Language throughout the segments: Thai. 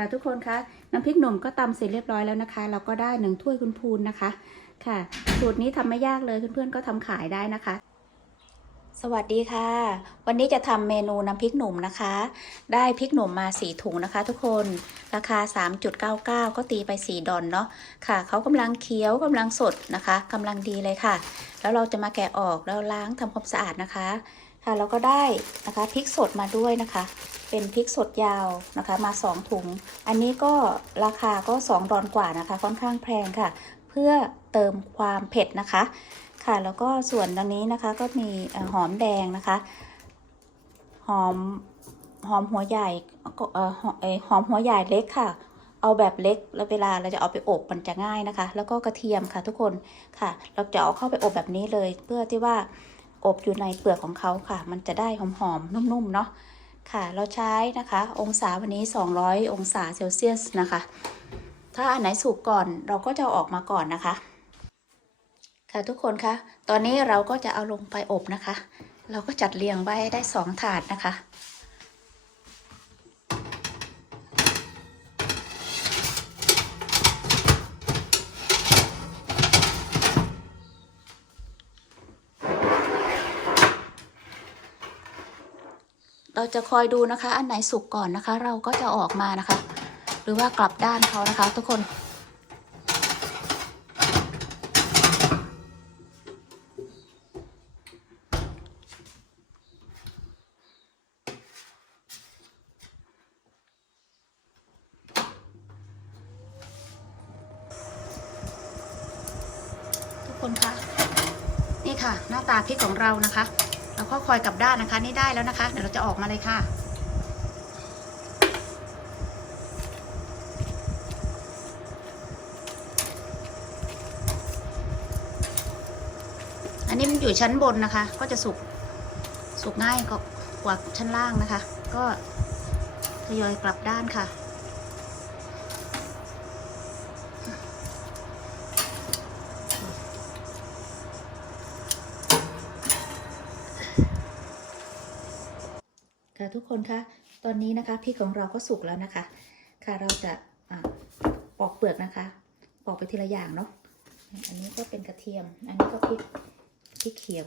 ค่ะทุกคนคะน้ำพริกหนุ่มก็ตำเสร็จเรียบร้อยแล้วนะคะ เราก็ได้หนึ่งถ้วยคุณพูนนะคะ ค่ะ สูตรนี้ทำไม่ยากเลยเพื่อนๆก็ทำขายได้นะคะ สวัสดีค่ะ วันนี้จะทำเมนูน้ำพริกหนุ่มนะคะ ได้พริกหนุ่มมาสี่ถุงนะคะ ทุกคนราคา 3.99 ก็ตีไป 4 ดอลเนาะค่ะเขากำลังเคี้ยวกำลังสดนะคะกำลังดีเลยค่ะ แล้วเราจะมาแกะออกแล้วล้างทำความสะอาดนะคะ ค่ะเราก็ได้นะคะพริกสดมาด้วยนะคะ เป็นพริกสดยาวนะคะมา 2 ถุง อันนี้ก็ราคาก็ 2 ดอลกว่านะคะ ค่อนข้างแพงค่ะ เพื่อเติมความเผ็ดนะคะ ค่ะแล้วก็ส่วนตรงนี้นะคะก็มีหอมแดงนะคะ หอมหอมหัวใหญ่เออหอมหัวใหญ่เล็กค่ะ เอาแบบเล็กแล้วเวลาเราจะเอาไปอบมันจะง่ายนะคะ แล้วก็กระเทียมค่ะทุกคนค่ะ เราจะเอาเข้าไปอบแบบนี้เลยเพื่อที่ว่า อบอยู่ในเปลือกของเขาค่ะ มันจะได้หอมๆนุ่มๆเนาะค่ะ เราใช้นะคะ องศาวันนี้ 200 องศาเซลเซียสนะคะ ถ้าอันไหนสุกก่อนเราก็จะอออกมาก่อนนะคะ ค่ะทุกคนคะตอนนี้เราก็จะเอาลงไปอบนะคะ เราก็จัดเรียงไว้ได้สองถาดนะคะ เราจะคอยดูนะคะ อันไหนสุกก่อนนะคะ เราก็จะออกมานะคะ หรือว่ากลับด้านเขานะคะ ทุกคน ทุกคนคะนี่ค่ะ หน้าตาพริกของเรานะคะ เราก็คอยกลับด้านนะคะ นี่ได้แล้วนะคะ เดี๋ยวเราจะออกมาเลยค่ะ อันนี้มันอยู่ชั้นบนนะคะ ก็จะสุกสุกง่ายกว่าชั้นล่างนะคะ ก็ทยอยกลับด้านค่ะ ทุกคนคะตอนนี้นะคะพริกของเราก็สุกแล้วนะคะ ค่ะเราจะอ่าปอกเปลือกนะคะ ปอกไปทีละอย่างเนาะอันนี้ก็เป็นกระเทียม อันนี้ก็พริกพริกเขียว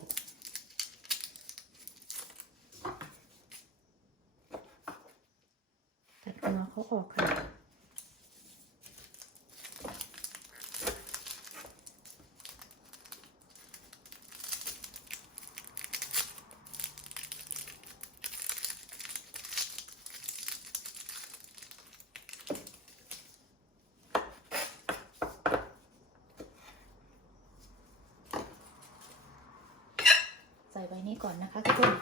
ตัดหัวเขาออกค่ะ ใส่ไว้นี่ ก่อนนะคะทุกคน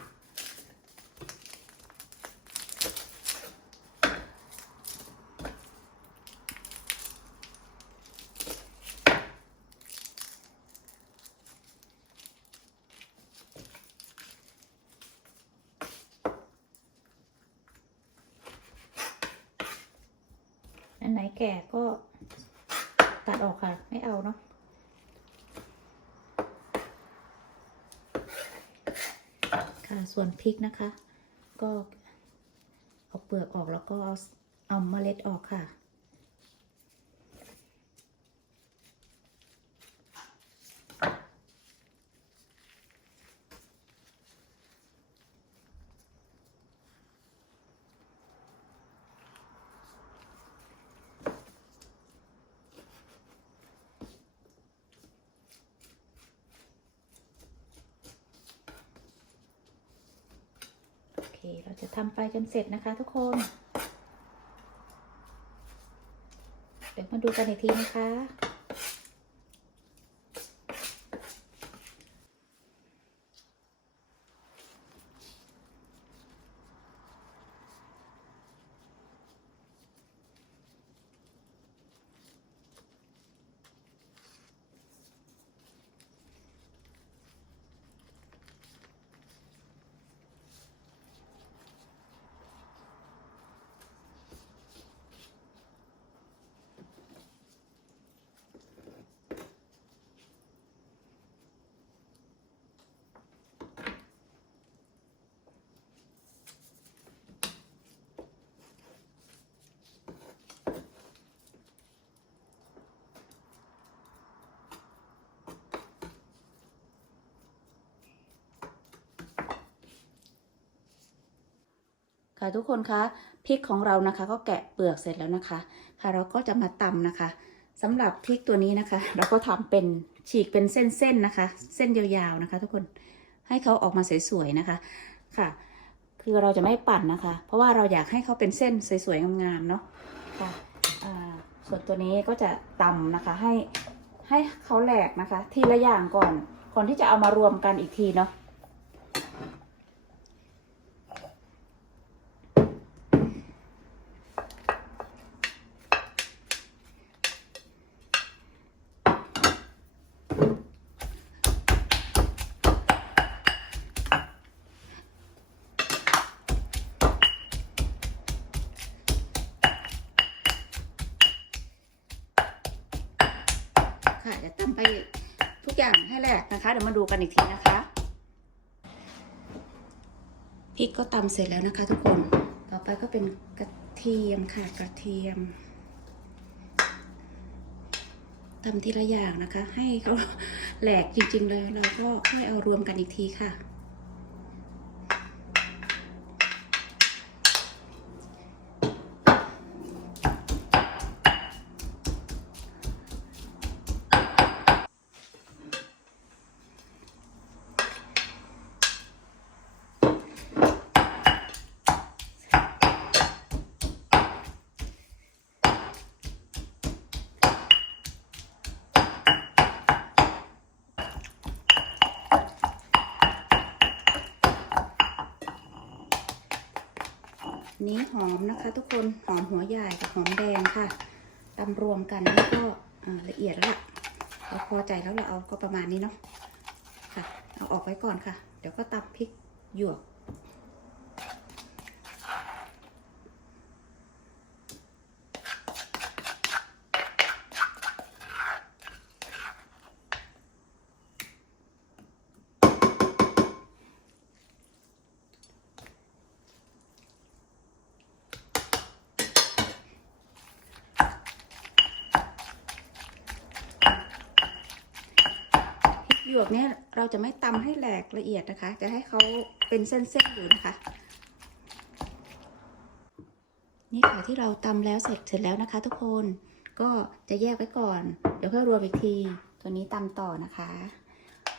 อันไหนแก่ก็ตัดออกค่ะ ไม่เอาเนาะ ค่ะ ส่วนพริกนะคะ ก็เอาเปลือกออกแล้วก็เอาเอาเมล็ดออกค่ะ โอเค เรา จนเสร็จนะคะทุกคน เดี๋ยวมาดูกันอีกทีนะคะ ค่ะทุกคนคะพริกของเรานะคะ ก็แกะเปลือกเสร็จแล้วนะคะ ค่ะเราก็จะมาตำนะคะสำหรับพริกตัวนี้นะคะ เราก็ทำเป็นฉีกเป็นเส้นๆนะคะ เส้นยาวๆนะคะ ทุกคนให้เขาออกมาสวยๆนะคะค่ะ คือเราจะไม่ปั่นนะคะ เพราะว่าเราอยากให้เขาเป็นเส้นสวยๆงามๆเนาะค่ะส่วนตัวนี้ก็จะตำนะคะให้ให้เขาแหลกนะคะ ทีละอย่างก่อนก่อนที่จะเอามารวมกันอีกทีเนาะ ไปทุกอย่างให้แหลกนะคะ เดี๋ยวมาดูกันอีกทีนะคะพริกก็ตำเสร็จแล้วนะคะทุกคน ต่อไปก็เป็นกระเทียมค่ะกระเทียมตำทีละอย่างนะคะ ให้เขาแหลกจริง ๆ เลย เราก็ค่อยเอารวมกันอีกทีค่ะ นี้หอมนะคะ ทุกคนหอมหัวใหญ่กับหอมแดงค่ะตำรวมกันแล้วก็ละเอียดแล้วล่ะเราพอใจแล้วเราเอาก็ประมาณนี้เนาะค่ะ เอาออกไว้ก่อนค่ะ เดี๋ยวก็ตำพริกหยวก หยวกเนี่ยเราจะไม่ตำให้แหลกละเอียดนะคะ จะให้เขาเป็นเส้นๆอยู่นะคะ นี่ค่ะที่เราตำแล้วเสร็จเสร็จแล้วนะคะ ทุกคนก็จะแยกไว้ก่อน เดี๋ยวค่อยรวมอีกที ตัวนี้ตำต่อนะคะ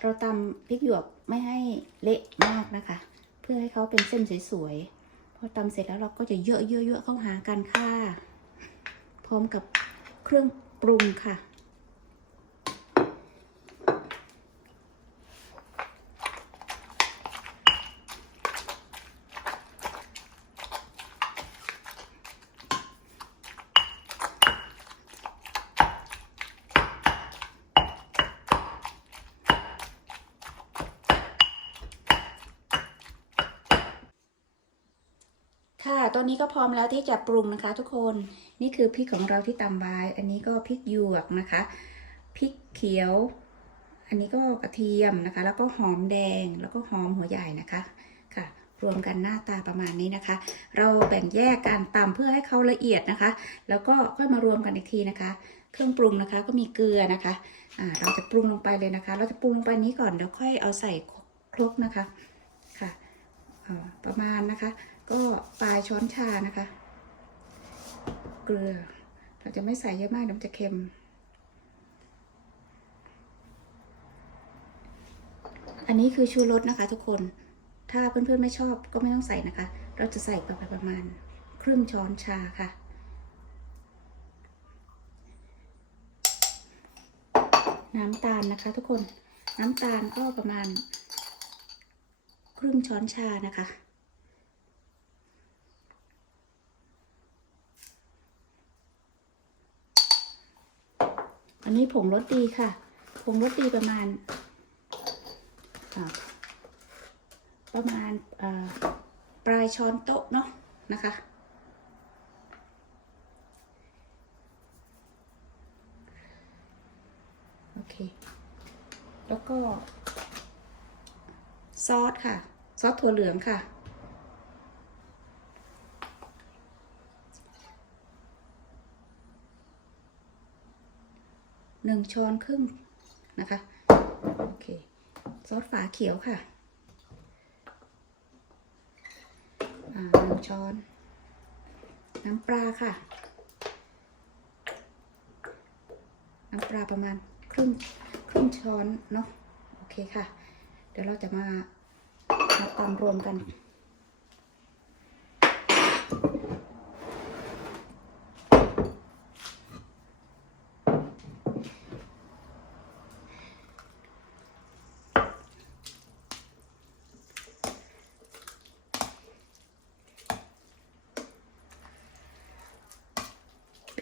เราตำพริกหยวกไม่ให้เละมากนะคะ เพื่อให้เขาเป็นเส้นสวยๆพอตำเสร็จแล้วเราก็จะเยอะๆๆเข้าหากันค่ะ พร้อมกับเครื่องปรุงค่ะ ค่ะ ตอนนี้ก็พร้อมแล้วที่จะปรุงนะคะ ทุกคน นี่คือพริกของเราที่ตำไว้ อันนี้ก็พริกหยวกนะคะ พริกเขียว อันนี้ก็กระเทียมนะคะ แล้วก็หอมแดง แล้วก็หอมหัวใหญ่นะคะ ค่ะ รวมกันหน้าตาประมาณนี้นะคะ เราแบ่งแยกการตำเพื่อให้เขาละเอียดนะคะ แล้วก็ค่อยมารวมกันอีกทีนะคะ เครื่องปรุงนะคะก็มีเกลือนะคะ อ่า เราจะปรุงลงไปเลยนะคะ เราจะปรุงลงไปนี้ก่อนเดี๋ยวค่อยเอาใส่ครกนะคะ ค่ะประมาณนะคะ ก็ปลายช้อนชานะคะ เกลือ เราจะไม่ใส่เยอะมากเดี๋ยวมันจะเค็ม อันนี้คือชูรสนะคะทุกคน ถ้าเพื่อนๆไม่ชอบก็ไม่ต้องใส่นะคะ เราจะใส่ไปประมาณครึ่งช้อนชาค่ะน้ำตาลนะคะทุกคน น้ำตาลก็ประมาณ ครึ่งช้อนชานะคะ อันนี้ผงรสดีค่ะ ผงรสดีประมาณ ประมาณปลายช้อนโต๊ะเนาะนะคะ โอเค แล้วก็ ซอสค่ะ ซอสถั่วเหลืองค่ะ หนึ่งช้อนครึ่งนะคะ โอเค ซอสฝาเขียวค่ะหนึ่งช้อน น้ำปลาค่ะ น้ำปลาประมาณครึ่งครึ่งช้อนเนาะ โอเคค่ะ เดี๋ยวเราจะมามาตำรวมกัน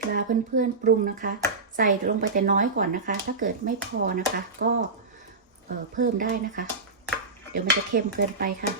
เวลาเพื่อนๆปรุงนะคะ ใส่ลงไปแต่น้อยก่อนนะคะ ถ้าเกิดไม่พอนะคะ ก็เเพิ่มได้นะคะ เดี๋ยวมันจะเค็มเกินไปค่ะ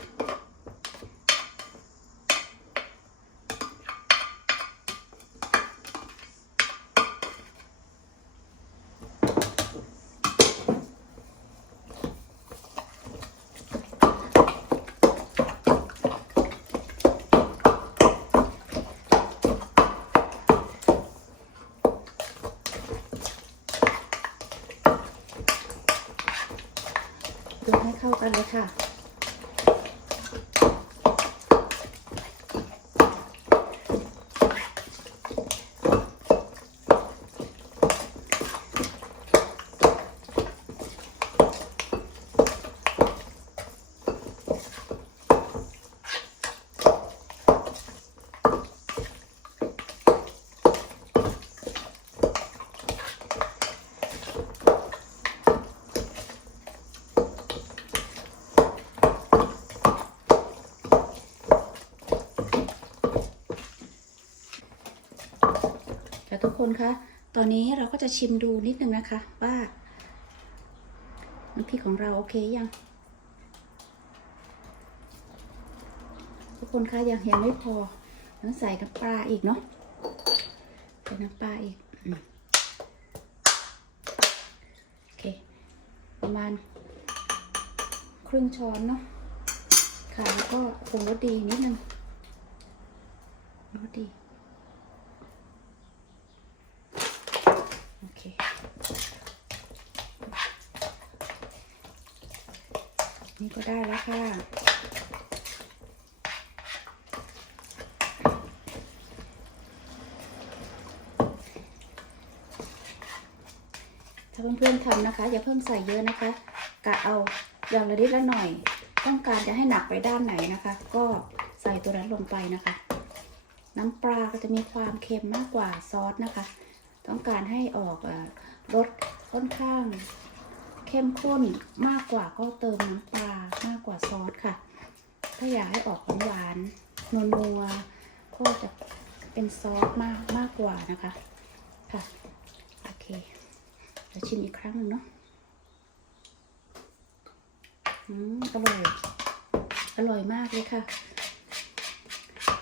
ดูให้เข้ากันเลยค่ะ คนคะ ตอนนี้เราก็จะชิมดูนิดนึงนะคะว่าน้ำพริกของเราโอเคยัง ทุกคนคะยังเห็นไม่พอต้องใส่น้ำปลาอีกเนาะใส่น้ำปลาอีกโอเค ประมาณครึ่งช้อนเนาะค่ะแล้วก็ปรุงรสดีนิดนึงรสดี โอเค นี่ก็ได้แล้วค่ะ ถ้าเพื่อนๆทำนะคะ อย่าเพิ่มใส่เยอะนะคะกะเอาอย่างละนิดละหน่อย ต้องการจะให้หนักไปด้านไหนนะคะ ก็ใส่ตัวนั้นลงไปนะคะ น้ำปลาก็จะมีความเค็มมากกว่าซอสนะคะ ต้องการให้ออกรสค่อนข้างเข้มข้นมากกว่าก็เติมน้ำปลา มากกว่าซอสค่ะ ถ้าอยากให้ออกหวานๆนัวๆก็จะเป็นซอสมากมากกว่านะคะค่ะโอเคเดี๋ยวชิมอีกครั้งหนึ่งเนาะอืมอร่อย อร่อยมากเลยค่ะ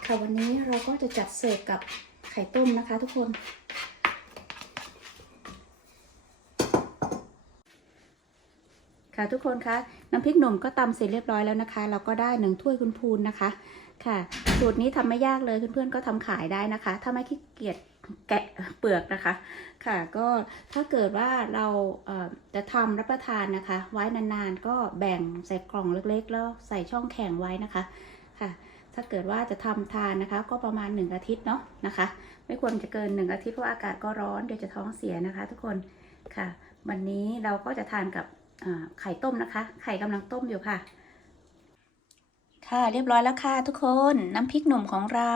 ค่ะวันนี้เราก็จะจัดเสิร์ฟกับไข่ต้มนะคะทุกคน ค่ะทุกคนคะน้ำพริกหนุ่มก็ตำเสร็จเรียบร้อยแล้วนะคะ เราก็ได้หนึ่งถ้วยคุณพูนนะคะ ค่ะ สูตรนี้ทำไม่ยากเลยเพื่อนๆก็ทำขายได้นะคะ ถ้าไม่ขี้เกียจแกะเปลือกนะคะ ค่ะก็ถ้าเกิดว่าเราเจะทำรับประทานนะคะ ไว้นานๆ ก็แบ่งใส่กล่องเล็กๆ แล้วใส่ช่องแข็งไว้นะคะค่ะ ถ้าเกิดว่าจะทำทานนะคะ ก็ประมาณ 1 อาทิตย์เนาะนะคะ ไม่ควรจะเกิน 1 อาทิตย์เพราะอากาศก็ร้อนเดี๋ยวจะท้องเสียนะคะ ทุกคนค่ะ วันนี้เราก็จะทานกับ ไข่ต้มนะคะ ไข่กำลังต้มอยู่ค่ะ ค่ะเรียบร้อยแล้วค่ะทุกคนน้ำพริกหนุ่มของเรา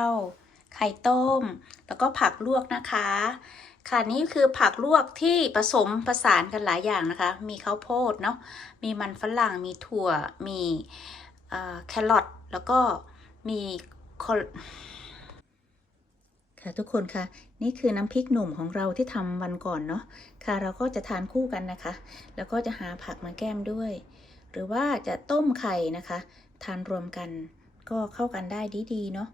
ไข่ต้ม แล้วก็ผักลวกนะคะ ค่ะนี่คือผักลวกที่ผสมผสานกันหลายอย่างนะคะ มีข้าวโพดเนาะมีมันฝรั่งมีถั่วมีแครอทแล้วก็มีคอ ค่ะทุกคนค่ะ นี่คือน้ำพริกหนุ่มของเราที่ทำวันก่อนเนาะค่ะ เราก็จะทานคู่กันนะคะ แล้วก็จะหาผักมาแก้มด้วย หรือว่าจะต้มไข่นะคะ ทานรวมกันก็เข้ากันได้ดีๆเนาะ